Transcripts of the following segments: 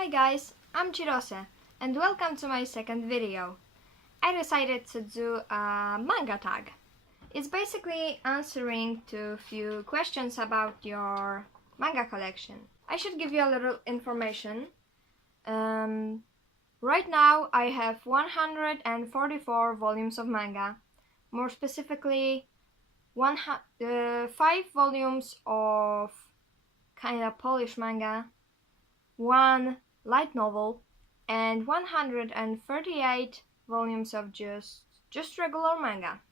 Hi guys, I'm Chirose and welcome to my second video. I decided to do a manga tag. It's basically answering to a few questions about your manga collection. I should give you a little information. Right now I have 144 volumes of manga. More specifically, 5 volumes of kinda Polish manga, 1 light novel, and 138 volumes of just regular manga.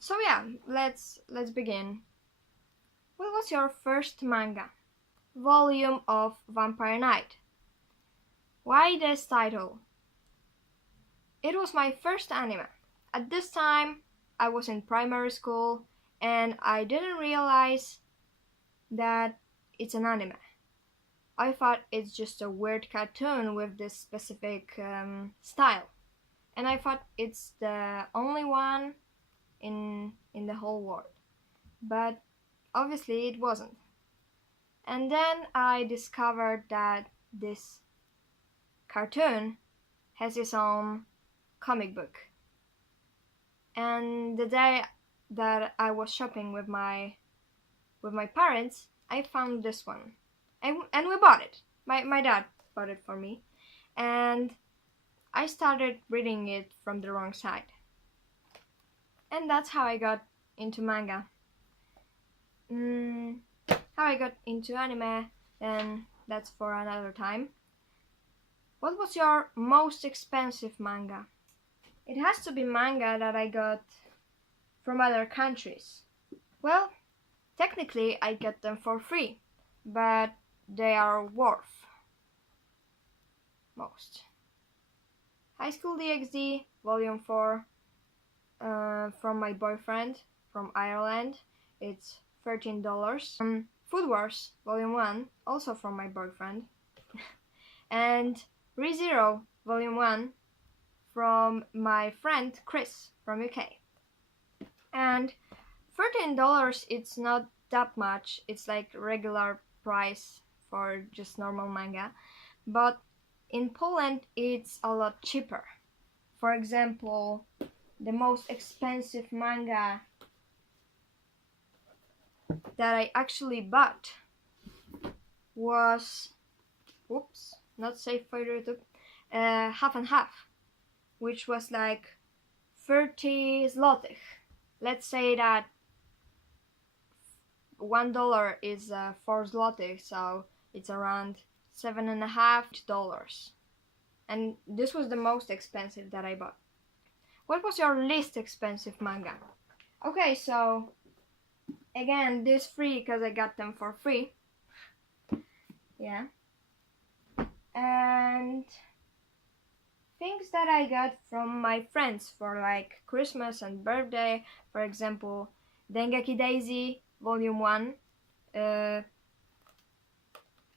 So yeah, let's begin. What was your first manga? Volume of Vampire Knight. Why this title? It was my first anime. At this time, I was in primary school and I didn't realize that it's an anime. I thought it's just a weird cartoon with this specific style, and I thought it's the only one in the whole world, but obviously it wasn't. And then I discovered that this cartoon has its own comic book, and the day that I was shopping with my parents, I found this one. And we bought it. My dad bought it for me, and I started reading it from the wrong side. And that's how I got into manga. How I got into anime, then that's for another time. What was your most expensive manga? It has to be manga that I got from other countries. Well, technically I get them for free, but they are worth most. High School DxD Volume 4 from my boyfriend from Ireland. It's $13. Food Wars Volume 1, also from my boyfriend. And ReZero Volume 1 from my friend Chris from UK. And $13, it's not that much. It's like regular price for just normal manga, but in Poland it's a lot cheaper. For example, the most expensive manga that I actually bought was, not safe for YouTube, Half and Half, which was like 30 zlotych. Let's say that $1 is 4 zlotych, so it's around $7.50. And this was the most expensive that I bought. What was your least expensive manga? Okay, so again, this free because I got them for free. Yeah. And things that I got from my friends for like Christmas and birthday. For example, Dengeki Daisy Volume 1.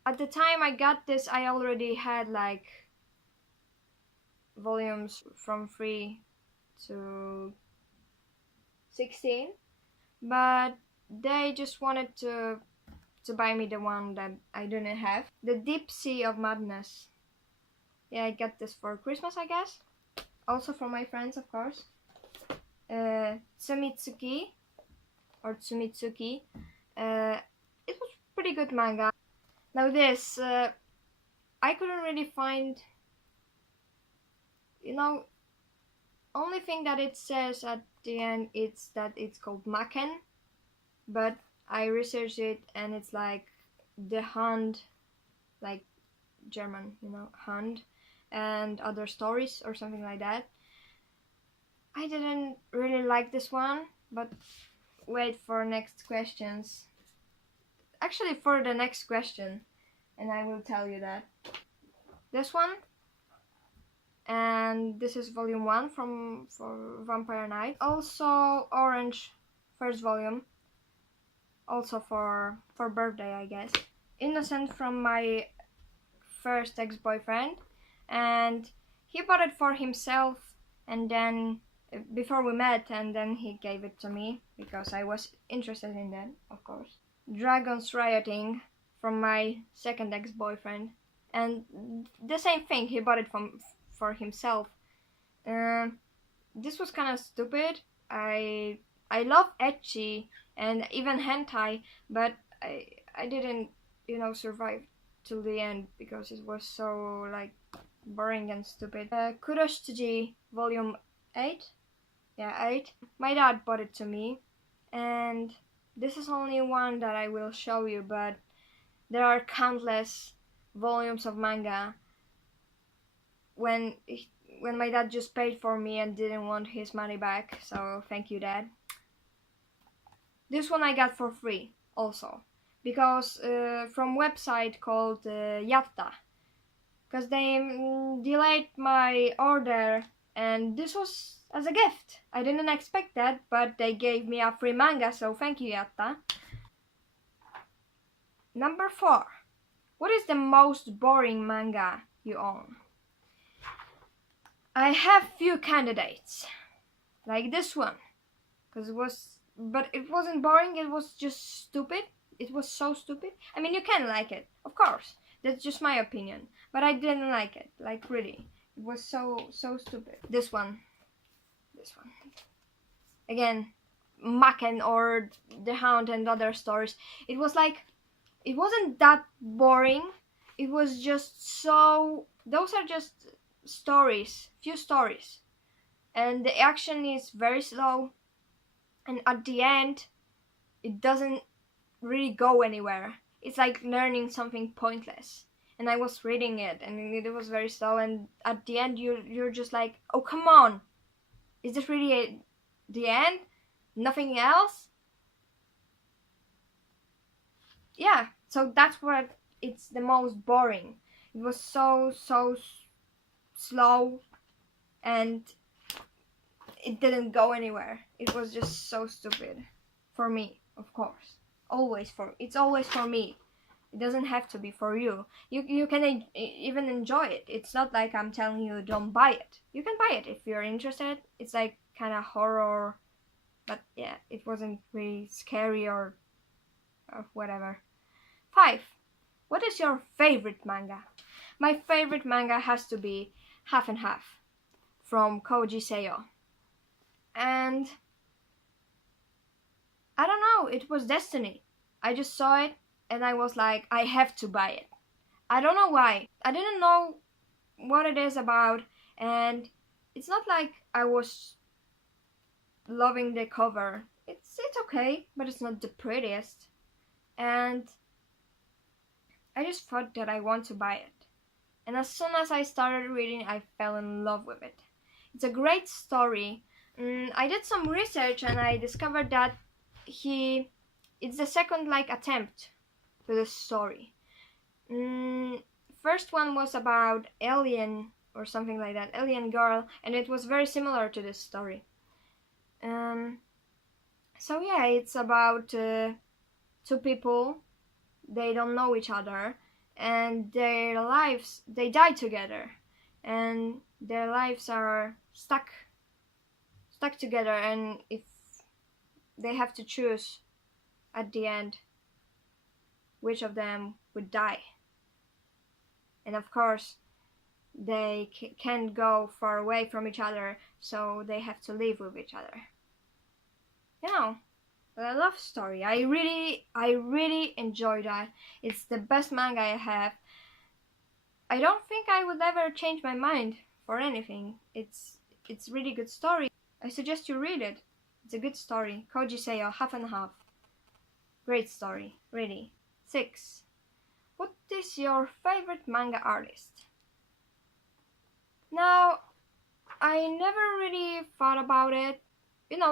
At the time I got this, I already had like volumes from 3 to 16, but they just wanted to buy me the one that I didn't have. The Deep Sea of Madness. Yeah, I got this for Christmas, I guess. Also for my friends, of course. Tsumitsuki, or Tsumitsuki. It was pretty good manga. Now this, I couldn't really find, only thing that it says at the end is that it's called Maken, but I researched it and it's like the Hand, like German, Hand, and other stories or something like that. I didn't really like this one, but wait for next questions. Actually, for the next question, and I will tell you that. This one, and this is volume 1 for Vampire Knight. Also Orange, first volume, also for birthday, I guess. Innocent from my first ex-boyfriend, and he bought it for himself, and then before we met, and then he gave it to me because I was interested in that, of course. Dragons Rioting, from my second ex-boyfriend, and the same thing, he bought it for himself. This was kind of stupid. I love ecchi and even hentai, but I didn't, survive till the end because it was so like boring and stupid. Chirose Volume 8. Yeah, 8. My dad bought it to me, and this is only one that I will show you, but there are countless volumes of manga when my dad just paid for me and didn't want his money back, so thank you, Dad. This one I got for free also, because from website called Yatta, because they delayed my order, and this was as a gift. I didn't expect that, but they gave me a free manga, so thank you, Yatta. Number 4. What is the most boring manga you own? I have few candidates, like this one, but it wasn't boring, it was just stupid. It was so stupid. I mean, you can like it, of course. That's just my opinion, but I didn't like it, like really. It was so stupid. This one. Again, Maken or The Hound and other stories. It wasn't that boring. It was just so, those are just stories, few stories, and the action is very slow, and at the end it doesn't really go anywhere. It's like learning something pointless, and I was reading it and it was very slow, and at the end you're just like, oh come on, is this really the end? Nothing else? Yeah, so that's what it's the most boring. It was so slow, and it didn't go anywhere. It was just so stupid. For me, of course. It's always for me. It doesn't have to be for you. You can even enjoy it. It's not like I'm telling you don't buy it. You can buy it if you're interested. It's like kind of horror, but yeah, it wasn't really scary or whatever. 5. What is your favorite manga? My favorite manga has to be Half and Half from Koji Seiyo. And I don't know, it was destiny. I just saw it and I was like, I have to buy it. I don't know why. I didn't know what it is about, and it's not like I was loving the cover. It's okay, but it's not the prettiest. And I just thought that I want to buy it. And as soon as I started reading, I fell in love with it. It's a great story. I did some research and I discovered that it's the second attempt to the story. First one was about alien or something like that, alien girl, and it was very similar to this story. So yeah, it's about two people. They don't know each other, and they die together, and their lives are stuck together, and if they have to choose at the end which of them would die. And of course they can't go far away from each other, so they have to live with each other. A love story. I really enjoy that. It's the best manga I have. I don't think I would ever change my mind for anything. It's really good story. I suggest you read it. It's a good story. Koji Seiyo, Half and Half. Great story, really. 6. What is your favorite manga artist? Now, I never really thought about it.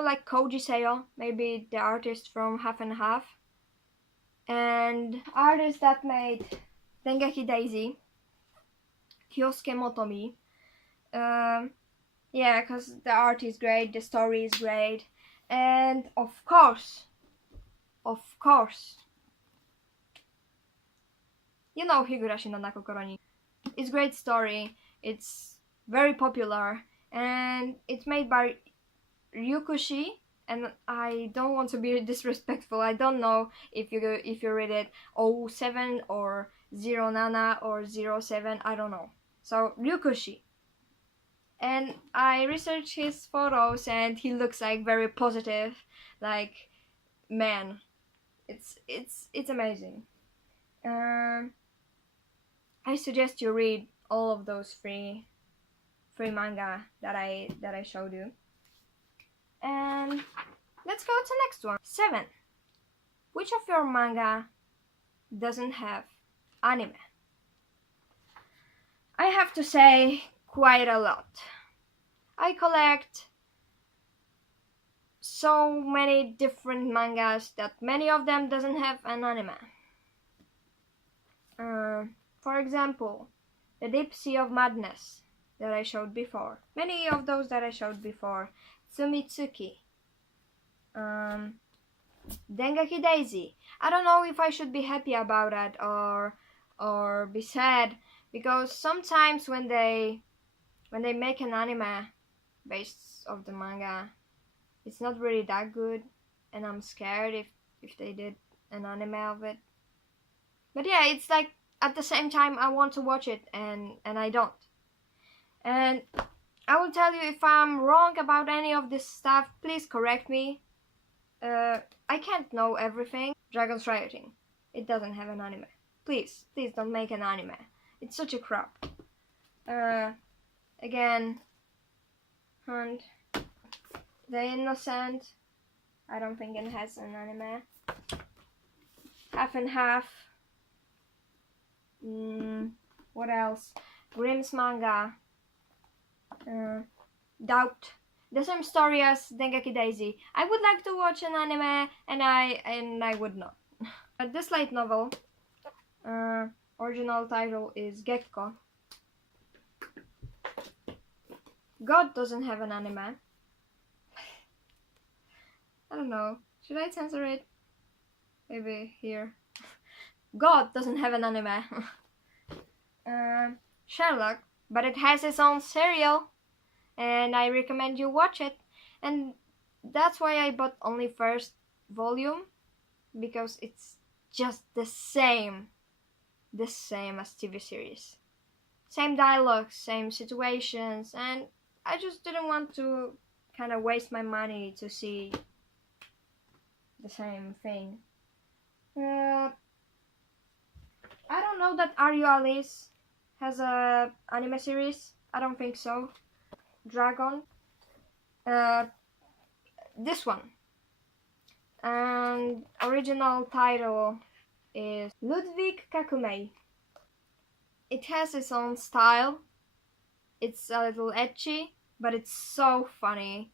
Like Koji Seiyo, maybe the artist from Half and Half. And artists that made Dengeki Daisy, Kyosuke Motomi. Yeah, because the art is great, the story is great. And of course, Higurashi no Nakokoro ni. It's a great story, it's very popular, and it's made by Ryukushi and I don't want to be disrespectful. I don't know if you read it 07 or 09 or 07, I don't know. So Ryukushi. And I researched his photos and he looks like very positive, like man. It's amazing. I suggest you read all of those free manga that I showed you. And let's go to next one. 7. Which of your manga doesn't have anime? I have to say quite a lot. I collect so many different mangas that many of them doesn't have an anime. For example, The Deep Sea of Madness that I showed before. Many of those that I showed before. Tsumitsuki. Dengeki Daisy. I don't know if I should be happy about that or be sad, because sometimes when they make an anime based of the manga, it's not really that good, and I'm scared if they did an anime of it. But yeah, it's like at the same time I want to watch it and I don't. And I will tell you if I'm wrong about any of this stuff, please correct me. I can't know everything. Dragon's Rioting. It doesn't have an anime. Please don't make an anime. It's such a crap. Again, Hunt. The Innocent. I don't think it has an anime. Half and Half. What else? Grimm's Manga. Doubt. The same story as Dengeki Daisy. I would like to watch an anime and I would not. This light novel, original title is Gekko. God doesn't have an anime. I don't know. Should I censor it? Maybe here. God doesn't have an anime. Sherlock, but it has its own serial, and I recommend you watch it. And that's why I bought only first volume, because it's just the same as TV series. Same dialogue, same situations, and I just didn't want to kind of waste my money to see the same thing. I don't know that Are You Alice has a anime series. I don't think so. Dragon. This one. And original title is Ludwig Kakumei. It has its own style. It's a little edgy, but it's so funny.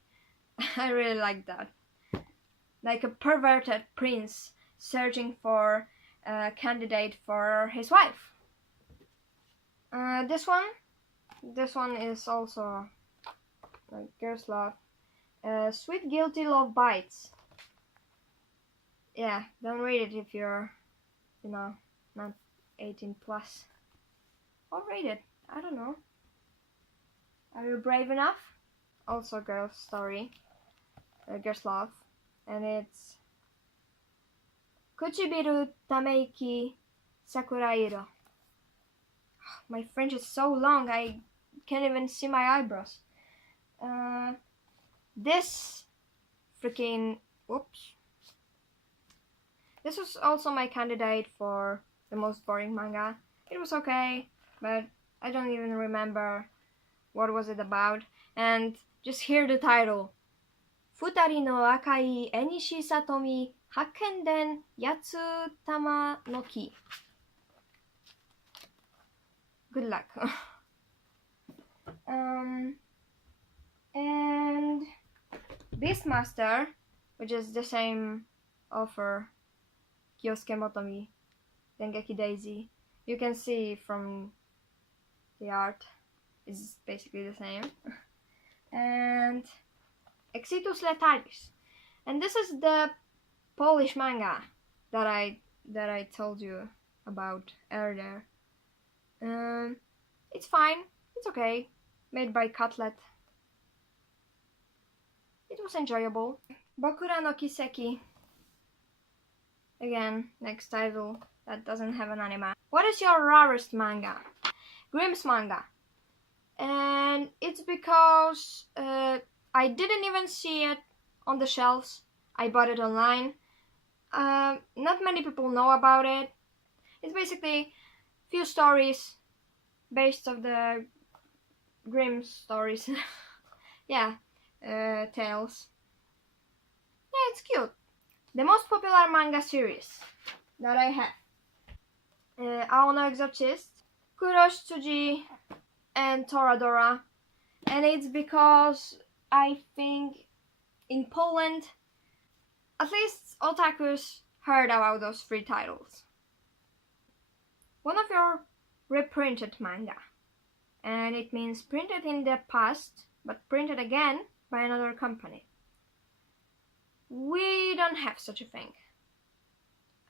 I really like that. Like a perverted prince searching for a candidate for his wife. This one is also like girls love. Sweet Guilty Love Bites. Yeah, don't read it if you're, not 18 plus. Or read it. I don't know. Are you brave enough? Also girls story. Girls love. And it's Kuchibiru Tameiki Sakurairo. My French is so long, I can't even see my eyebrows. This freaking... Whoops. This was also my candidate for the most boring manga. It was okay, but I don't even remember what was it about. And just hear the title. Futari no akai enishi satomi hakkenden yatsutama no ki. Good luck. And Beastmaster, which is the same author, Kyosuke Motomi, Dengeki Daisy. You can see from the art is basically the same. And Exitus Letalis. And this is the Polish manga that I told you about earlier. It's fine. It's okay. Made by Cutlet. It was enjoyable. Bokura no Kiseki. Again, next title that doesn't have an anime. What is your rarest manga? Grimm's manga. And it's because I didn't even see it on the shelves. I bought it online. Not many people know about it. It's basically few stories based of the Grimm stories. Yeah, tales. Yeah, it's cute. The most popular manga series that I have. Aono Exorcist, Kurosutsuji, and Toradora. And it's because I think in Poland, at least otakus heard about those three titles. One of your reprinted manga. And it means printed in the past, but printed again by another company. We don't have such a thing.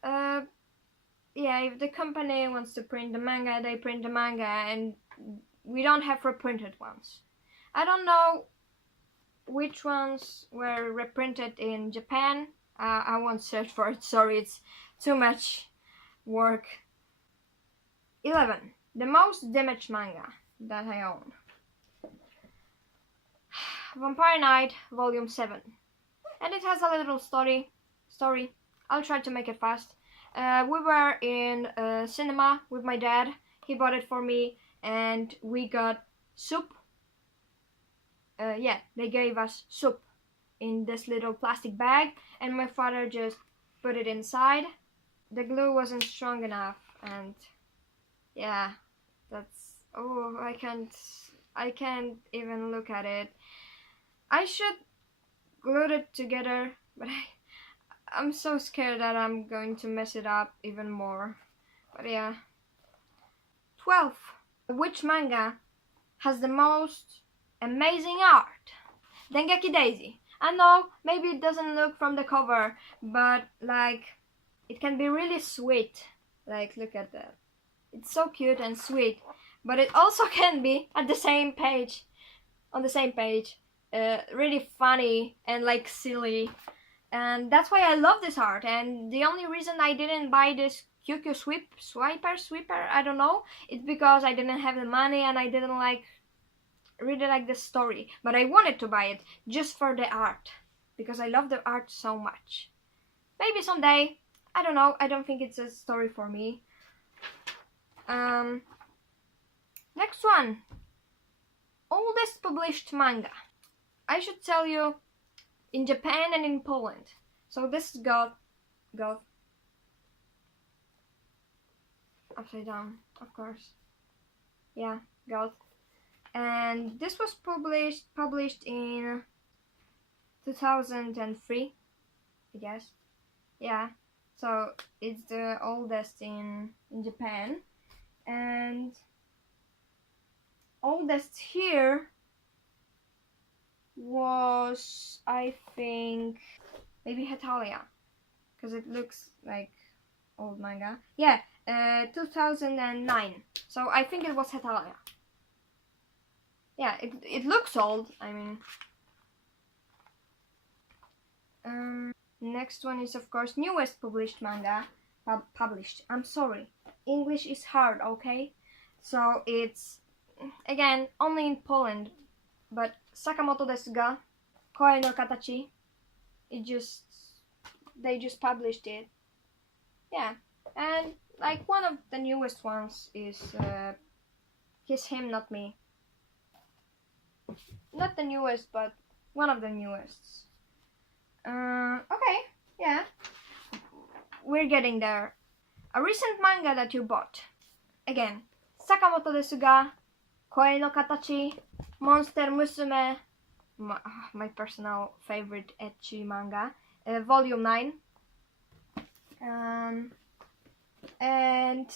Yeah, if the company wants to print the manga, they print the manga, and we don't have reprinted ones. I don't know which ones were reprinted in Japan. I won't search for it, sorry, it's too much work. 11. The most damaged manga that I own. Vampire Knight, Volume 7. And it has a little story. I'll try to make it fast. We were in a cinema with my dad. He bought it for me, and we got soup. Yeah, they gave us soup in this little plastic bag, and my father just put it inside. The glue wasn't strong enough, and yeah, that's, oh, I can't even look at it. I should glue it together, but I'm so scared that I'm going to mess it up even more. But yeah. 12. Which manga has the most amazing art? Dengeki Daisy. I know, maybe it doesn't look from the cover, but like, it can be really sweet. Like, look at that. It's so cute and sweet, but it also can be at the same page, on the same page, really funny and like silly. And that's why I love this art. And the only reason I didn't buy this QQ Sweeper, I don't know, it's because I didn't have the money and I didn't really like the story. But I wanted to buy it just for the art, because I love the art so much. Maybe someday, I don't know, I don't think it's a story for me. Next one. Oldest published manga. I should tell you, in Japan and in Poland. So this is Goth. Upside down, of course. Yeah, Goth. And this was published in 2003, I guess. Yeah, so it's the oldest in Japan. And oldest here was, I think, maybe Hetalia, because it looks like old manga. Yeah, 2009. So I think it was Hetalia. Yeah, it looks old, I mean. Next one is, of course, newest published manga. Published. I'm sorry. English is hard, okay? So it's, again, only in Poland. But Sakamoto desu ga, Koe no Katachi. They just published it. Yeah. And like one of the newest ones is Kiss Him, Not Me. Not the newest, but one of the newest. Okay, yeah. We're getting there. A recent manga that you bought. Again, Sakamoto desu ga, Koe no Katachi, Monster Musume, my personal favorite ecchi manga, Volume 9. And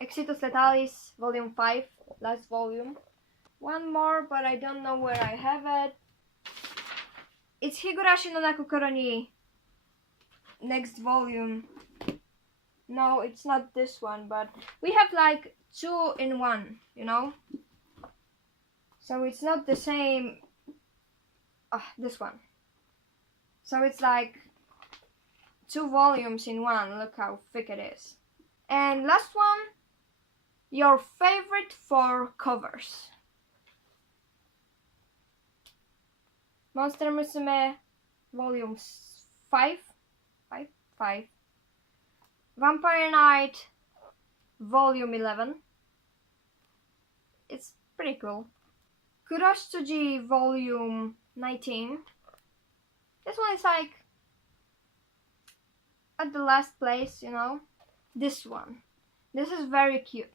Exitus Letalis, Volume 5, last volume. One more, but I don't know where I have it. It's Higurashi no Nakukuro ni, next volume. No, it's not this one, but we have like 2 in 1, you know? So it's not the same. This one. So it's like 2 volumes in one. Look how thick it is. And last one, your favorite 4 covers. Monster Musume Volume 5. Vampire Knight Volume 11. It's pretty cool. Kuroshitsuji Volume 19. This one is like at the last place, you know. This one. This is very cute.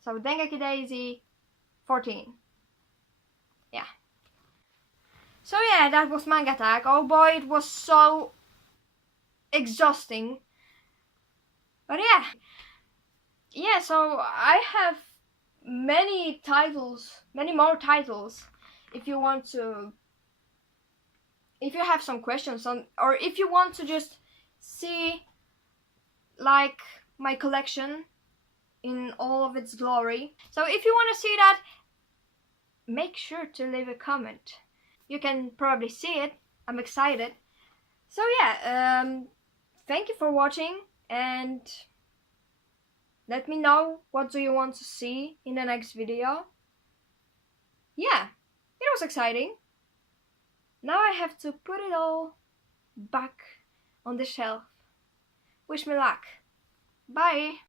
So Dengeki Daisy 14. Yeah. So yeah, that was Manga Tag. Oh boy, it was so exhausting. But yeah. Yeah, so I have many more titles. If you want to, if you have some questions on, or if you want to just see like my collection in all of its glory. So if you want to see that, make sure to leave a comment. You can probably see it. I'm excited. So yeah, thank you for watching, and let me know what do you want to see in the next video. Yeah, it was exciting. Now I have to put it all back on the shelf. Wish me luck. Bye!